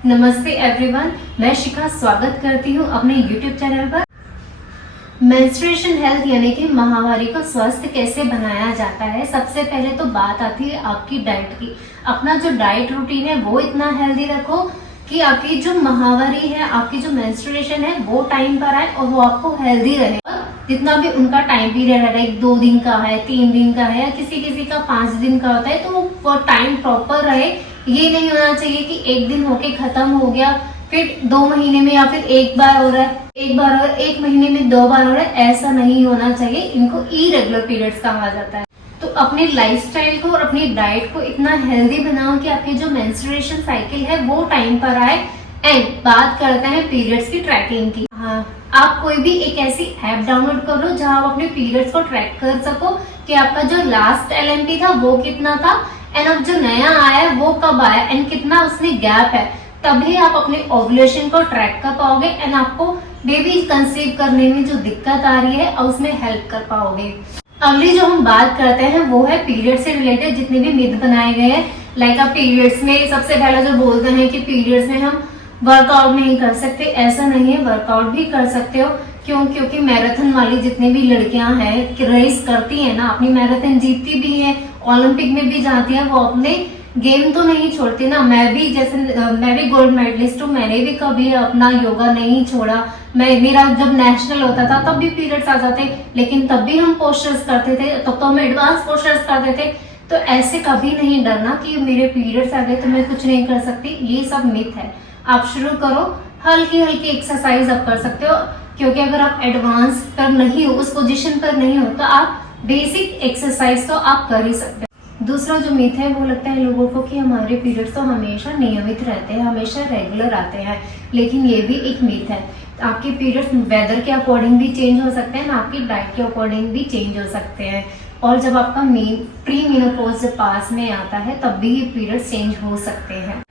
नमस्ते एवरीवन, मैं शिखा स्वागत करती हूँ अपने YouTube चैनल पर। मेंस्ट्रुएशन हेल्थ यानी कि माहवारी को स्वस्थ कैसे बनाया जाता है। सबसे पहले तो बात आती है आपकी डाइट की। अपना जो डाइट रूटीन है वो इतना हेल्दी रखो कि आपकी जो माहवारी है, आपकी जो मेंस्ट्रुएशन है वो टाइम पर आए और वो आपको हेल्दी रहे। जितना भी उनका टाइम पीरियड है, 2 दिन का है, 3 दिन का है या किसी किसी का 5 दिन का होता है, तो वो टाइम प्रॉपर रहे। ये नहीं होना चाहिए कि एक दिन होके खत्म हो गया, फिर 2 महीने में या फिर एक बार हो रहा है, एक महीने में 2 बार हो रहा है। ऐसा नहीं होना चाहिए। इनको इरेगुलर पीरियड्स कहा जाता है। तो अपने लाइफस्टाइल को और अपनी डाइट को इतना हेल्दी बनाओ कि आपकी जो मेंस्ट्रुएशन साइकिल है वो टाइम पर आए। एंड बात करते हैं पीरियड्स की ट्रैकिंग की। हाँ, आप कोई भी एक ऐसी ऐप डाउनलोड कर लो जहां आप अपने पीरियड्स को ट्रैक कर सको कि आपका जो लास्ट LMP था वो कितना था एंड अब जो नया आया है वो कब आया एंड कितना उसमें गैप है। तभी आप अपने ओव्यूलेशन को ट्रैक कर पाओगे एंड आपको बेबी कंसीव करने में जो दिक्कत आ रही है उसमें हेल्प कर पाओगे। अगली जो हम बात करते हैं वो है पीरियड से रिलेटेड जितने भी मिथ बनाए गए हैं। लाइक आप पीरियड्स में सबसे पहले जो बोलते हैं कि पीरियड्स में हम वर्कआउट नहीं कर सकते। ऐसा नहीं है, वर्कआउट भी कर सकते हो। क्योंकि मैराथन वाली जितनी भी लड़कियां हैं रेस करती हैं ना, अपनी मैराथन जीतती भी हैं, ओलंपिक में भी जाती हैं, वो अपने गेम तो नहीं छोड़ती ना। मैं भी गोल्ड मेडलिस्ट हूँ, मैंने भी कभी अपना योगा नहीं छोड़ा। मेरा जब नेशनल होता था तब भी पीरियड्स आ जाते, लेकिन तब भी हम पोस्चर्स करते थे, तब तो हम एडवांस पोस्चर्स करते थे। तो ऐसे कभी नहीं डरना कि मेरे पीरियड्स आ गए तो मैं कुछ नहीं कर सकती। ये सब मिथ है। आप शुरू करो, हल्की हल्की एक्सरसाइज आप कर सकते हो। क्योंकि अगर आप एडवांस पर नहीं हो, उस पोजीशन पर नहीं हो, तो आप बेसिक एक्सरसाइज तो आप कर ही सकते हो। दूसरा जो मिथ है वो लगता है लोगों को कि हमारे पीरियड्स तो हमेशा नियमित रहते हैं, हमेशा रेगुलर आते हैं, लेकिन ये भी एक मिथ है। आपके पीरियड्स वेदर के अकॉर्डिंग भी चेंज हो सकते हैं, आपकी डाइट के अकॉर्डिंग भी चेंज हो सकते हैं। और जब आपका प्री मेनोपॉज पास में आता है तब भी ये पीरियड्स चेंज हो सकते हैं।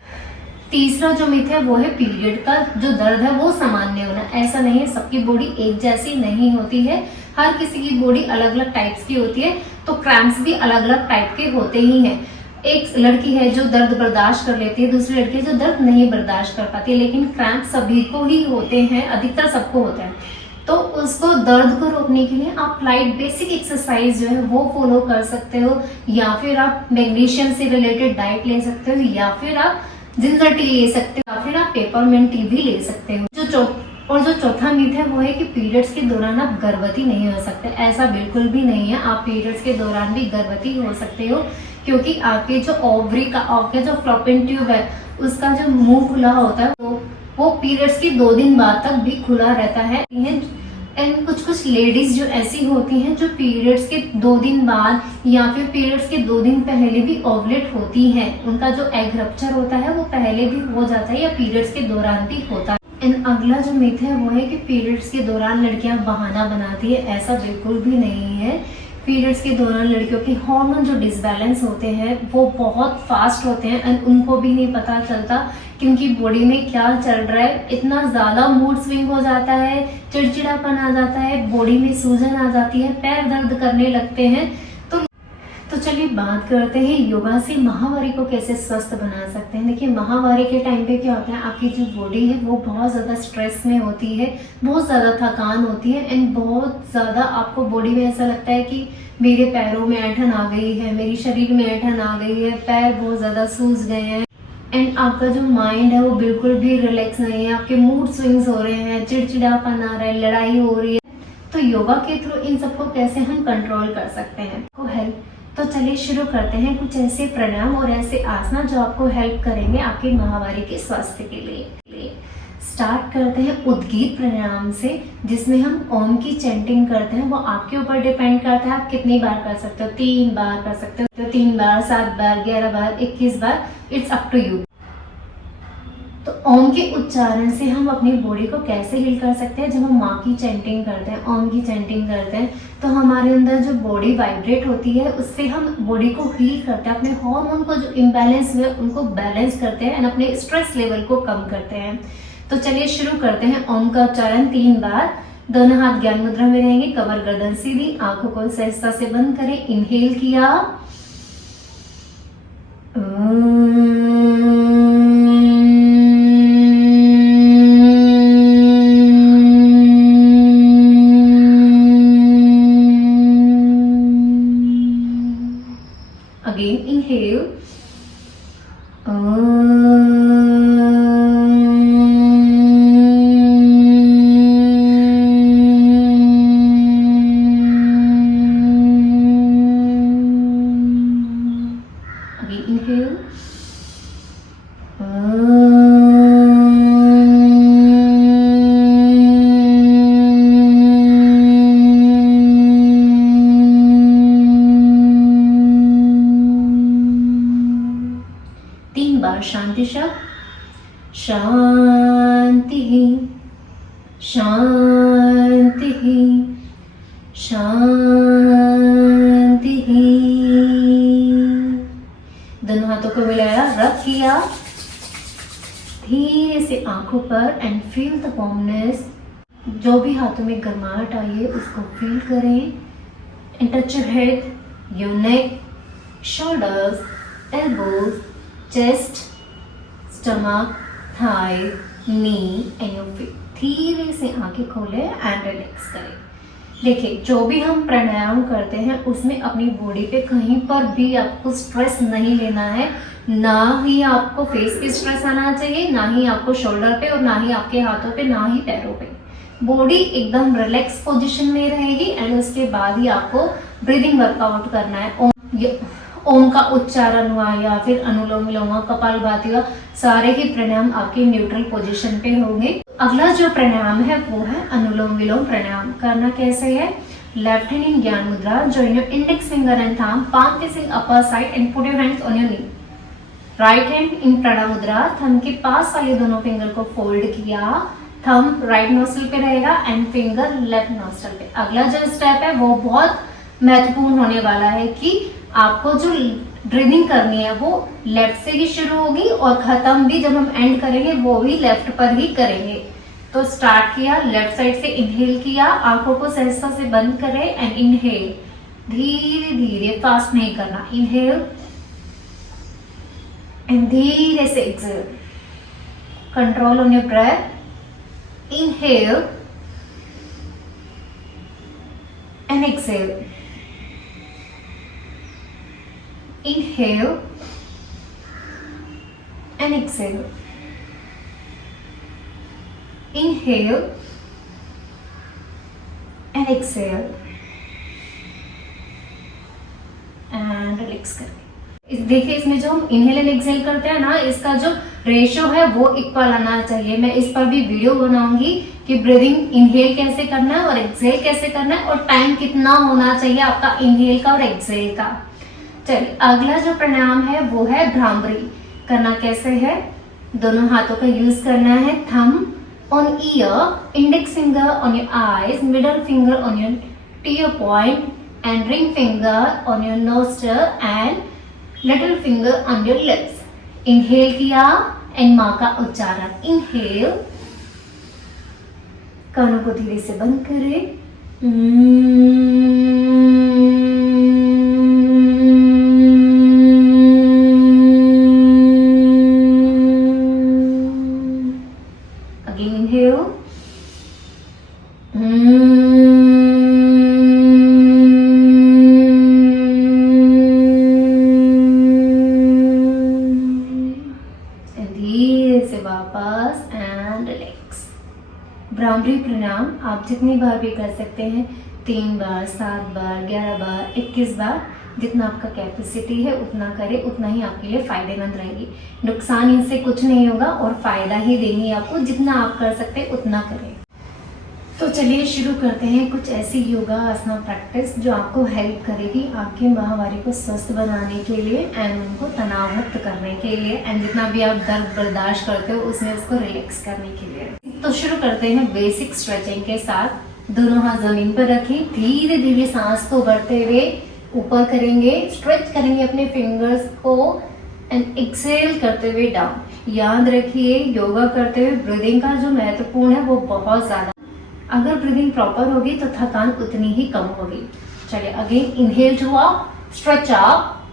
तीसरा जो मिथ है वो है पीरियड का जो दर्द है वो सामान्य होना। ऐसा नहीं है, सबकी बॉडी एक जैसी नहीं होती है, हर किसी की बॉडी अलग अलग टाइप्स की होती है, तो क्रैम्प्स भी अलग अलग टाइप के होते ही हैं। एक लड़की है जो दर्द बर्दाश्त कर लेती है, दूसरी लड़की है जो दर्द नहीं बर्दाश्त कर पाती है, लेकिन क्रैम्प सभी को ही होते हैं, अधिकतर सबको होते हैं। तो उसको दर्द को रोकने के लिए आप लाइट बेसिक एक्सरसाइज जो है वो फॉलो कर सकते हो, या फिर आप मैग्नीशियम से रिलेटेड डाइट ले सकते हो, या फिर आप जिंजर टी ले सकते हो, या फिर आप पेपरमिंट टी भी ले सकते हो। जो चौथा मिथ है वो है कि पीरियड्स के दौरान आप गर्भवती नहीं हो सकते। ऐसा बिल्कुल भी नहीं है। आप पीरियड्स के दौरान भी गर्भवती हो सकते हो, क्योंकि आपके जो ओवरी का, आपके जो फ्लोपियन ट्यूब है उसका जो मुंह खुला होता है वो पीरियड्स के 2 दिन बाद तक भी खुला रहता है। एंड कुछ लेडीज जो ऐसी होती हैं जो पीरियड्स के 2 दिन बाद या फिर पीरियड्स के 2 दिन पहले भी ओवुलेट होती हैं, उनका जो एग रप्चर होता है वो पहले भी हो जाता है या पीरियड्स के दौरान भी होता है। एंड अगला जो मिथ है वो है कि पीरियड्स के दौरान लड़कियां बहाना बनाती है। ऐसा बिल्कुल भी नहीं है। पीरियड्स के दौरान लड़कियों के हार्मोन जो डिसबैलेंस होते हैं वो बहुत फास्ट होते हैं एंड उनको भी नहीं पता चलता कि उनकी बॉडी में क्या चल रहा है। इतना ज्यादा मूड स्विंग हो जाता है, चिड़चिड़ापन आ जाता है, बॉडी में सूजन आ जाती है, पैर दर्द करने लगते हैं। तो चलिए बात करते हैं योगा से माहवारी को कैसे स्वस्थ बना सकते हैं। देखिए, माहवारी के टाइम पे क्या होता है, आपकी जो बॉडी है वो बहुत ज़्यादा स्ट्रेस में होती है, बहुत ज़्यादा थकान होती है एंड बहुत ज़्यादा आपको बॉडी में ऐसा लगता है कि मेरे पैरों में ऐंठन आ गई है, मेरी शरीर में ऐंठन आ गई है, पैर बहुत ज़्यादा सूज गए हैं एंड आपका जो माइंड है वो बिल्कुल भी रिलैक्स नहीं है, आपके मूड स्विंग्स हो रहे हैं, चिड़चिड़ापन आ रहा है, लड़ाई हो रही है। तो योगा के थ्रू इन सबको कैसे हम कंट्रोल कर सकते हैं को हेल्प। तो चलिए शुरू करते हैं कुछ ऐसे प्राणायाम और ऐसे आसना जो आपको हेल्प करेंगे आपकी माहवारी के स्वास्थ्य के लिए। स्टार्ट करते हैं उद्गीत प्राणायाम से, जिसमें हम ओम की चैंटिंग करते हैं। वो आपके ऊपर डिपेंड करता है आप कितनी बार कर सकते हो। 3 बार कर सकते हो, 3 बार, 7 बार, 11 बार, 21 बार, इट्स अप टू यू। तो ओम के उच्चारण से हम अपनी बॉडी को कैसे हील कर सकते हैं। जब हम माँ की चैंटिंग करते हैं, ओम की चैंटिंग करते हैं, तो हमारे अंदर जो बॉडी वाइब्रेट होती है उससे हम बॉडी को हील करते हैं, अपने हार्मोन को जो इम्बैलेंस हुए उनको बैलेंस करते हैं एंड अपने स्ट्रेस लेवल को कम करते हैं। तो चलिए शुरू करते हैं। ओम का उच्चारण 3 बार। दोनों हाथ ज्ञान मुद्रा में रहेंगे, कमर गर्दन सीधी, आंखों को सहजता से बंद करें। इनहेल किया, शांति शब्द, शांति शांति शांति। दोनों हाथों को मिलाया, रब किया, धीरे से आंखों पर एंड फील द वार्मनेस। जो भी हाथों में गर्माहट आई है उसको फील करें and touch your head, your neck, shoulders, elbows, chest, stomach, thigh, knee and your feet। धीरे से आंखें खोलें एंड रिलैक्स करें। देखिए, जो भी हम प्राणायाम करते हैं उसमें अपनी बॉडी पे कहीं पर भी आपको स्ट्रेस नहीं लेना है। ना ही आपको फेस पे स्ट्रेस आना चाहिए, ना ही आपको शोल्डर पे, और ना ही आपके हाथों पे, ना ही पैरों पे। बॉडी एकदम रिलैक्स पोजीशन में रहेगी एंड उसके बाद ही आपको ब्रीदिंग वर्कआउट करना है। ओम का उच्चारण हुआ या फिर अनुलोम विलोम हुआ, कपालभाति हुआ, सारे ही प्राणायाम आपके न्यूट्रल पोजीशन पे होंगे। अगला जो प्राणायाम है वो है अनुलोम विलोम प्राणायाम। करना कैसे है? लेफ्ट हैंड इन ज्ञान मुद्रा, join your index finger and thumb, palm facing upper side and put your hands on your knee। Right hand in Pranav mudra, thumb के पास वाले दोनों फिंगर को फोल्ड किया, थंब राइट नोस्ट्रल पे रहेगा एंड फिंगर लेफ्ट नोस्ट्रल पे। अगला जो स्टेप है वो बहुत महत्वपूर्ण होने वाला है कि आपको जो ब्रीदिंग करनी है वो लेफ्ट से ही शुरू होगी और खत्म भी जब हम एंड करेंगे वो भी लेफ्ट पर ही करेंगे। तो स्टार्ट किया, लेफ्ट साइड से इनहेल किया, आंखों को सहजता से बंद करें एंड इनहेल, धीरे धीरे, फास्ट नहीं करना। इनहेल एंड धीरे से exhale, control on your breath. Inhale and exhale, inhale and exhale, inhale and exhale and relax करें। देखिए, इसमें जो हम इनहेल एंड एक्सहेल करते हैं ना, इसका जो रेशियो है वो इक्वल आना चाहिए। मैं इस पर भी वीडियो बनाऊंगी कि ब्रीदिंग इनहेल कैसे करना है और एक्सहेल कैसे करना है और टाइम कितना होना चाहिए आपका इनहेल का और एक्सहेल का। चलिए, अगला जो प्राणायाम है वो है भ्रामरी। करना कैसे है? दोनों हाथों का यूज करना है, thumb on ear, index finger on your eyes, middle finger on your tear point and ring finger on your nostril and little finger on your lips. Inhale किया एंड माँ का उच्चारण। इनहेल, कानों को धीरे से बंद करें, भ्रामरी प्राणायाम आप जितनी बार भी कर सकते हैं, 3 बार, 7 बार, 11 बार, 21 बार, जितना आपका कैपेसिटी है उतना करें, उतना ही आपके लिए फायदेमंद रहेगी। नुकसान इनसे कुछ नहीं होगा और फायदा ही देंगी आपको। जितना आप कर सकते हैं उतना करें। तो चलिए शुरू करते हैं कुछ ऐसी योगा आसना प्रैक्टिस जो आपको हेल्प करेगी आपकी माहवारी को स्वस्थ बनाने के लिए एंड उनको तनाव मुक्त करने के लिए एंड जितना भी आप दर्द बर्दाश्त करते हो उसमें उसको रिलैक्स करने के लिए। तो शुरू करते हैं बेसिक स्ट्रेचिंग के साथ। दोनों हाथ जमीन पर रखें, धीरे धीरे सांस को बढ़ते हुए ऊपर करेंगे, स्ट्रेच करेंगे अपने फिंगर्स को एंड एक्सहेल करते हुए डाउन। याद रखिए, योगा करते हुए ब्रीदिंग का जो महत्वपूर्ण है वो बहुत ज्यादा। अगर ब्रीदिंग प्रॉपर होगी तो थकान उतनी ही कम होगी। चलिए, again inhale to up, stretch up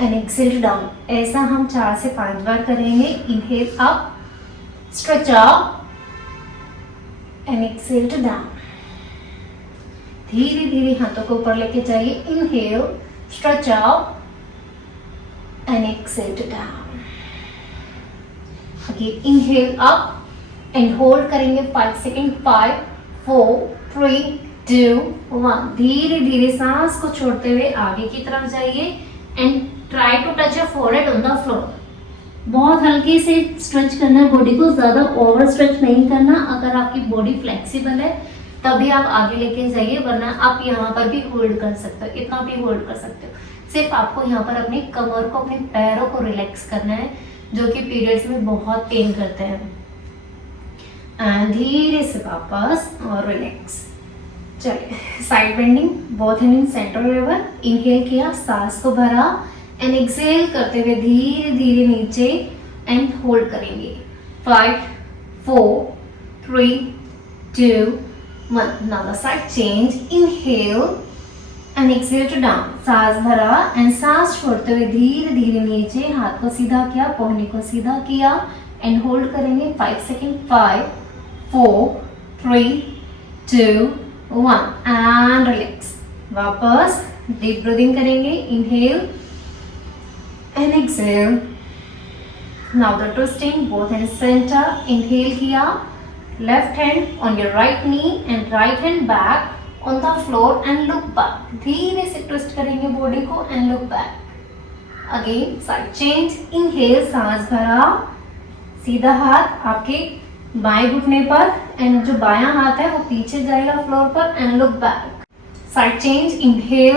and exhale down. ऐसा हम 4 से 5 बार करेंगे। Inhale up, stretch up and exhale to down. धीरे धीरे हाथों को ऊपर लेके जाइए। Inhale, stretch up and exhale to down. Again inhale up and hold करेंगे 5 सेकेंड। 5, 4, 3, 2, 1। धीरे धीरे सांस को छोड़ते हुए आगे की तरफ जाइए and try to touch your forehead on the floor. बहुत हल्के से स्ट्रेच करना है बॉडी को, ज्यादा ओवर स्ट्रेच नहीं करना। अगर आपकी बॉडी फ्लेक्सिबल है तभी आप आगे लेके जाइए, वरना आप यहाँ पर भी होल्ड कर सकते हो, इतना भी होल्ड कर सकते हो। सिर्फ आपको यहाँ पर अपनी कमर को, अपने पैरों को रिलैक्स करना है, जो कि पीरियड्स में बहुत पेन करते हैं। एंड धीरे से वापस और रिलैक्स। चलिए side bending, both hand in centre level. Inhale किया, सांस को भरा एंड एक्सेल करते हुए धीरे धीरे नीचे एंड होल्ड करेंगे। 5 4 3 2 1। Now the side change. Inhale and exhale to down. सांस भरा एंड सांस छोड़ते हुए धीरे धीरे नीचे, हाथ को सीधा किया, कोहनी को सीधा किया एंड होल्ड करेंगे 5 सेकेंड। 5 4 3 2 1 and relax. वापस डीप ब्रीदिंग करेंगे। Inhale and exhale. Now the twisting, both hand center. Inhale किया, left hand on your right knee and right hand back on the floor and look back। धीरे से twist करेंगे body को and look back। Again side change. Inhale, सांस भरा, सीधा हाथ आपके बाएं घुटने पर एंड जो बायां हाथ है वो पीछे जाएगा फ्लोर पर and look back. Side change. Inhale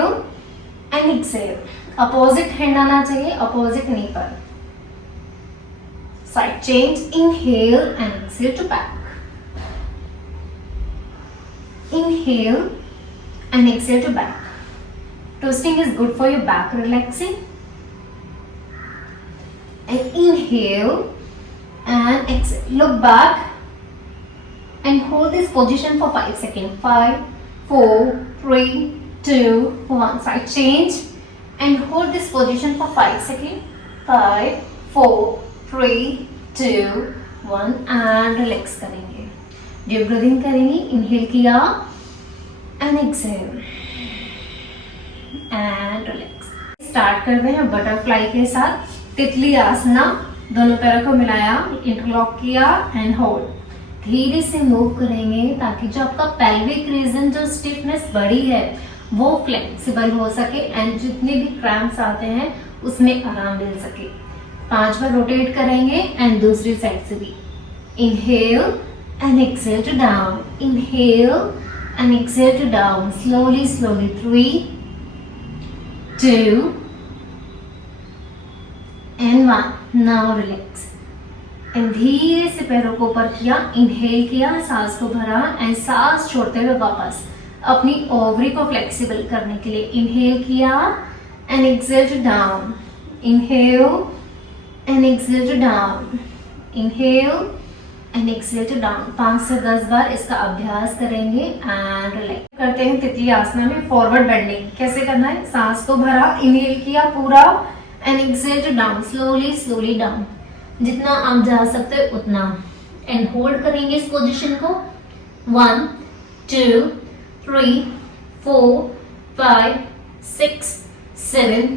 and exhale. Opposite hand आना चाहिए, अपोजिट नी पर। Side change. Inhale and exhale to back. Inhale and exhale to back. Twisting is good for your back relaxing. And inhale and exhale. Look back and hold this position for 5 seconds. 5 4 3 2 1. Side change and hold this position for 5 seconds. 5 4 3 2 1 and relax करेंगे। Deep breathing करेंगे। Inhale किया and exhale and relax. Start करते हैं butterfly के साथ। तितली आसना, दोनों पैरों को मिलाया, इंटरलॉक किया एंड होल्ड। धीरे से मूव करेंगे ताकि जो आपका पेल्विक रीजन, जो स्टिफनेस बढ़ी है, वो फ्लेक्सिबल हो सके एंड जितने भी क्रैम्प्स आते हैं उसमें आराम मिल सके। 5 बार रोटेट करेंगे एंड दूसरी साइड से भी। Inhale and exhale to down. Inhale and exhale to down. Slowly, slowly. 3 2 and 1. Now relax. And धीरे से पैरों को ऊपर किया। इनहेल किया, सांस को भरा एंड सांस छोड़ते हुए वापस अपनी ओवरी को फ्लेक्सिबल करने के लिए। इनहेल किया and exhale to down. Inhale and exhale to down. Inhale and exhale to down. 5 से 10 बार इसका अभ्यास करेंगे एंड रिलैक्स करते हैं। तितली आसना में फॉरवर्ड बेंडिंग कैसे करना है? सांस को भरा, इनहेल किया पूरा and exhale to down. Slowly slowly down, जितना आप जा सकते हो उतना एंड होल्ड करेंगे इस पोजीशन को। 1 2 3 4 5 6 7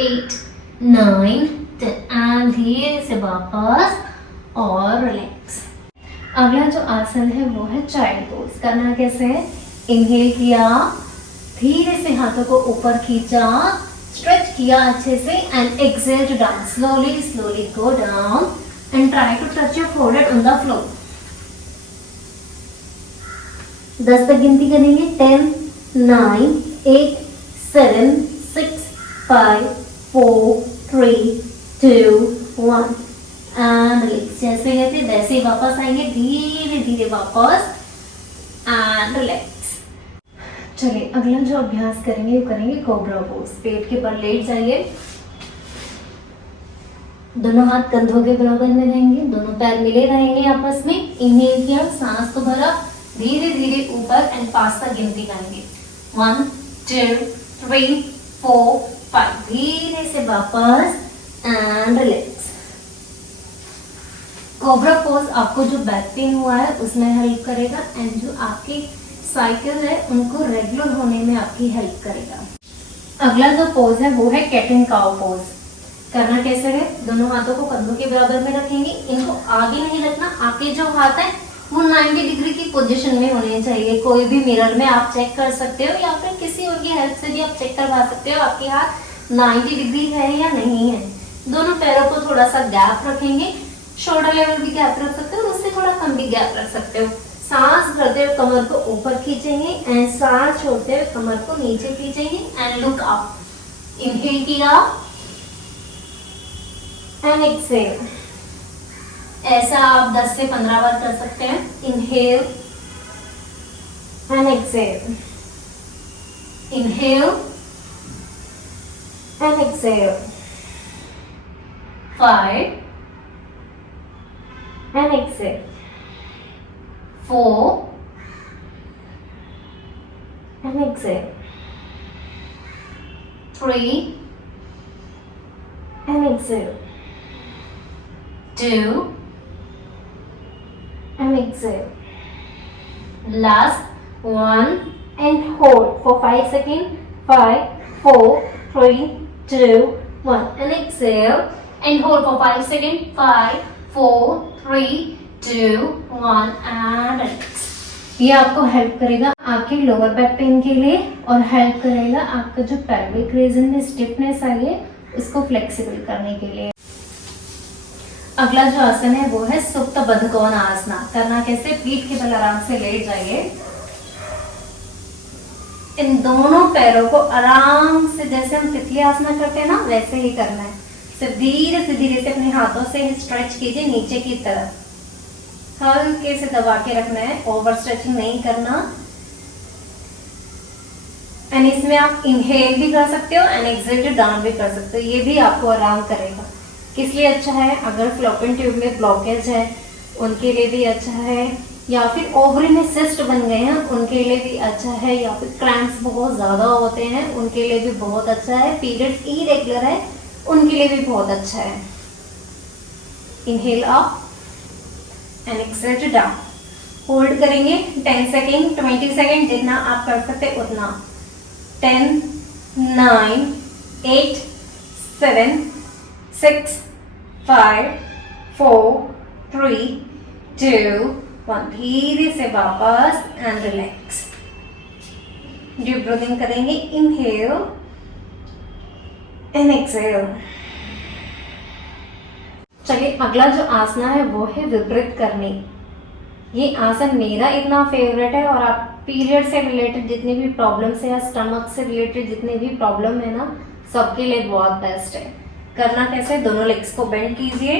8 9 10 एंड धीरे से वापस और रिलैक्स। अगला जो आसन है वो है चाइल्ड पोज। करना कैसे है? इनहेल किया, धीरे से हाथों को ऊपर खींचा, स्ट्रेच किया अच्छे से and exhale to down. Slowly slowly go down and try to touch your forehead on the floor. 10 तक गिनती करेंगे। 10 9 8 7 6 5 4 3 2 1 एंड रिलैक्स। जैसे गए थे वैसे ही वापस आएंगे, धीरे धीरे वापस एंड रिलैक्स। चलिए अगला जो अभ्यास करेंगे वो करेंगे कोबरा पोज। पेट के बल लेट जाइए, दोनों हाथ कंधों के बराबर में रहेंगे, दोनों पैर मिले रहेंगे आपस में। इनहेल किया, सांस को भरा, धीरे धीरे ऊपर एंड 5 तक गिनती करेंगे। 1 2 3 4 5। धीरे से वापस एंड रिलैक्स। कोबरा पोज आपको जो बैक पेन हुआ है उसमें हेल्प करेगा एंड जो आपकी साइकिल है उनको रेगुलर होने में आपकी हेल्प करेगा। अगला जो पोज है वो है कैट एंड काउ पोज। करना कैसे है? दोनों हाथों को कंधों के बराबर में रखेंगे। इनको आगे नहीं रखना, आपके जो हाथ है वो 90 डिग्री की पोजीशन में होने चाहिए। कोई भी मिरर में आप चेक कर सकते हो या फिर किसी और की हेल्प से भी आप चेक करवा सकते हो आपके हाथ 90 डिग्री है या नहीं है। दोनों पैरों को थोड़ा सा गैप रखेंगे, शोल्डर लेवल भी गैप रख सकते हो, उससे थोड़ा कम भी गैप रख सकते हो। सांस भरते हुए कमर को ऊपर खींचेंगे एंड सांस छोड़ते हुए कमर को नीचे खींचेंगे एंड लुक अप। इनहेल किया एंड एक्सेल। ऐसा आप 10 से 15 बार कर सकते हैं। Inhale and exhale, inhale and exhale. 5 and exhale. 4 and exhale. 3 and exhale. 2 and exhale. Last one and hold for 5 seconds. 5, 4, 3, 2, 1 and exhale and hold for 5 seconds. 5, 4, 3, 2, 1 and relax। ये आपको हेल्प करेगा आपके लोअर बैक पेन के लिए और help करेगा आपका जो पेल्विक रीजन में स्टिफनेस आई है उसको फ्लेक्सिबल करने के लिए। अगला जो आसन है वो है सुप्त बद्ध कोणासना। करना कैसे, पीठ के बल आराम से लेट जाइए। इन दोनों पैरों को आराम से, जैसे हम तितली आसना करते हैं ना, वैसे ही करना है। सिर्फ धीरे से अपने हाथों से स्ट्रेच कीजिए नीचे की तरफ। हल्के से दबा के रखना है, ओवर स्ट्रेचिंग नहीं करना। एंड इसमें आप इनहेल भी कर सकते हो एंड एक्सेल डाउन भी कर सकते हो। ये भी आपको आराम करेगा। किस लिए अच्छा है, अगर फ्लोपियन ट्यूब में ब्लॉकेज है उनके लिए भी अच्छा है, या फिर ओवरी में सिस्ट बन गए हैं उनके लिए भी अच्छा है, या फिर क्रैम्प्स बहुत ज्यादा होते हैं उनके लिए भी बहुत अच्छा है, पीरियड्स इरेगुलर है उनके लिए भी बहुत अच्छा है। Inhale up and exhale down. Hold करेंगे 10 सेकेंड, 20 सेकेंड, जितना आप कर सकते उतना। 10, 9, 8, 7, 6, 5, 4, 3, 2, 1। धीरे से वापस एंड रिलैक्स। डीप ब्रीथिंग करेंगे। Inhale and exhale. चलिए अगला जो आसना है वो है विपरीत करनी। ये आसन मेरा इतना फेवरेट है और आप पीरियड से रिलेटेड जितनी भी प्रॉब्लम्स है या स्टमक से रिलेटेड जितने भी प्रॉब्लम है ना, सबके लिए बहुत बेस्ट है। करना कैसे, दोनों लेग्स को बेंड कीजिए,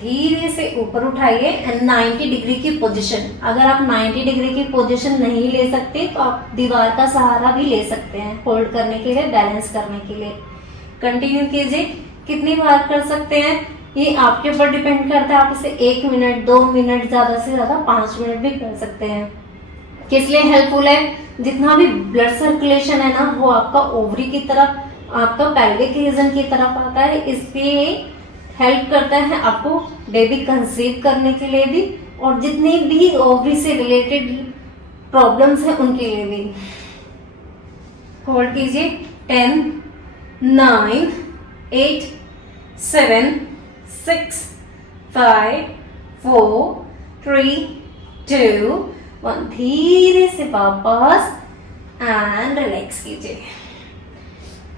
धीरे से ऊपर उठाइए एंड 90 डिग्री की पोजीशन। अगर आप 90 डिग्री की पोजीशन नहीं ले सकते तो आप दीवार का सहारा भी ले सकते हैं होल्ड करने के लिए, बैलेंस करने के लिए। कंटिन्यू कीजिए। कितनी बार कर सकते हैं ये आपके ऊपर डिपेंड करता है। आप इसे 1 मिनट, 2 मिनट, ज्यादा से ज्यादा 5 मिनट भी कर सकते हैं। किस लिए हेल्पफुल है, जितना भी ब्लड सर्कुलेशन है ना वो आपका ओवरी की तरफ, आपका पेल्विक रीजन की तरफ आता है, इसलिए हेल्प करता है आपको बेबी कंसीव करने के लिए भी, और जितनी भी ओवरी से रिलेटेड प्रॉब्लम्स हैं उनके लिए भी। होल्ड कीजिए। 10, 9, 8, 7, 6, 5, 4, 3, 2, 1। धीरे से वापस एंड रिलैक्स कीजिए।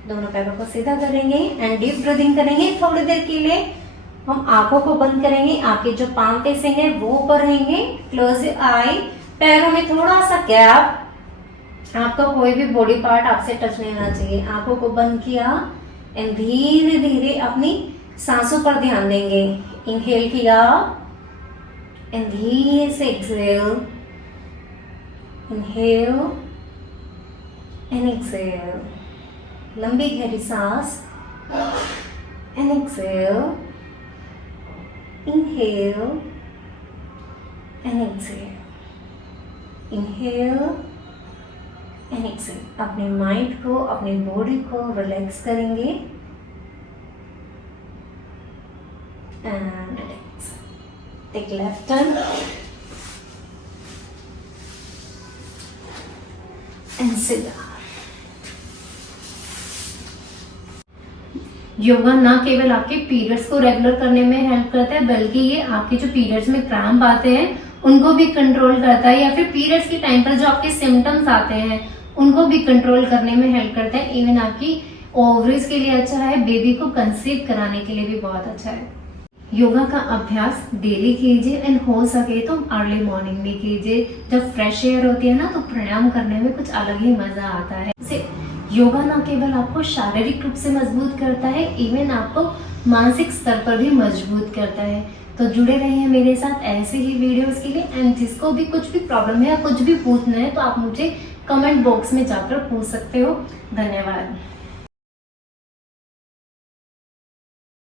दोनों पैरों को सीधा करेंगे एंड डीप ब्रीदिंग करेंगे। थोड़ी देर के लिए हम आंखों को बंद करेंगे। आपके जो पाम फेसिंग है वो ऊपर रहेंगे। क्लोज आई। पैरों में थोड़ा सा गैप, आपका कोई भी बॉडी पार्ट आपसे टच नहीं होना चाहिए। आंखों को बंद किया एंड धीरे धीरे अपनी सांसों पर ध्यान देंगे। इनहेल किया एंड धीरे से एक्सहेल। Inhale and exhale. लंबी गहरी सांस and exhale. Inhale and exhale. Inhale and exhale. अपने माइंड को, अपनी बॉडी को रिलैक्स करेंगे and relax. Take left turn and sit down. Yoga ना केवल आपके पीरियड्स को रेगुलर करने में हेल्प करता है, बल्कि ये आपके जो पीरियड्स में क्रैम्प आते हैं उनको भी कंट्रोल करता है, या फिर पीरियड्स के टाइम पर जो आपके सिम्टम्स आते हैं उनको भी कंट्रोल करने में हेल्प करता है। इवन आपकी ओवरीज के लिए अच्छा है, बेबी को कंसीव कराने के लिए भी बहुत अच्छा है। योगा का अभ्यास डेली कीजिए एंड हो सके तो अर्ली मॉर्निंग में कीजिए। जब फ्रेश एयर होती है ना तो प्राणायाम करने में कुछ अलग ही मजा आता है। योगा न केवल आपको शारीरिक रूप से मजबूत करता है, इवन आपको मानसिक स्तर पर भी मजबूत करता है। तो जुड़े रहिए मेरे साथ ऐसे ही वीडियोस के लिए। एंड जिसको भी कुछ भी प्रॉब्लम है या कुछ भी पूछना है तो आप मुझे कमेंट बॉक्स में जाकर पूछ सकते हो। धन्यवाद।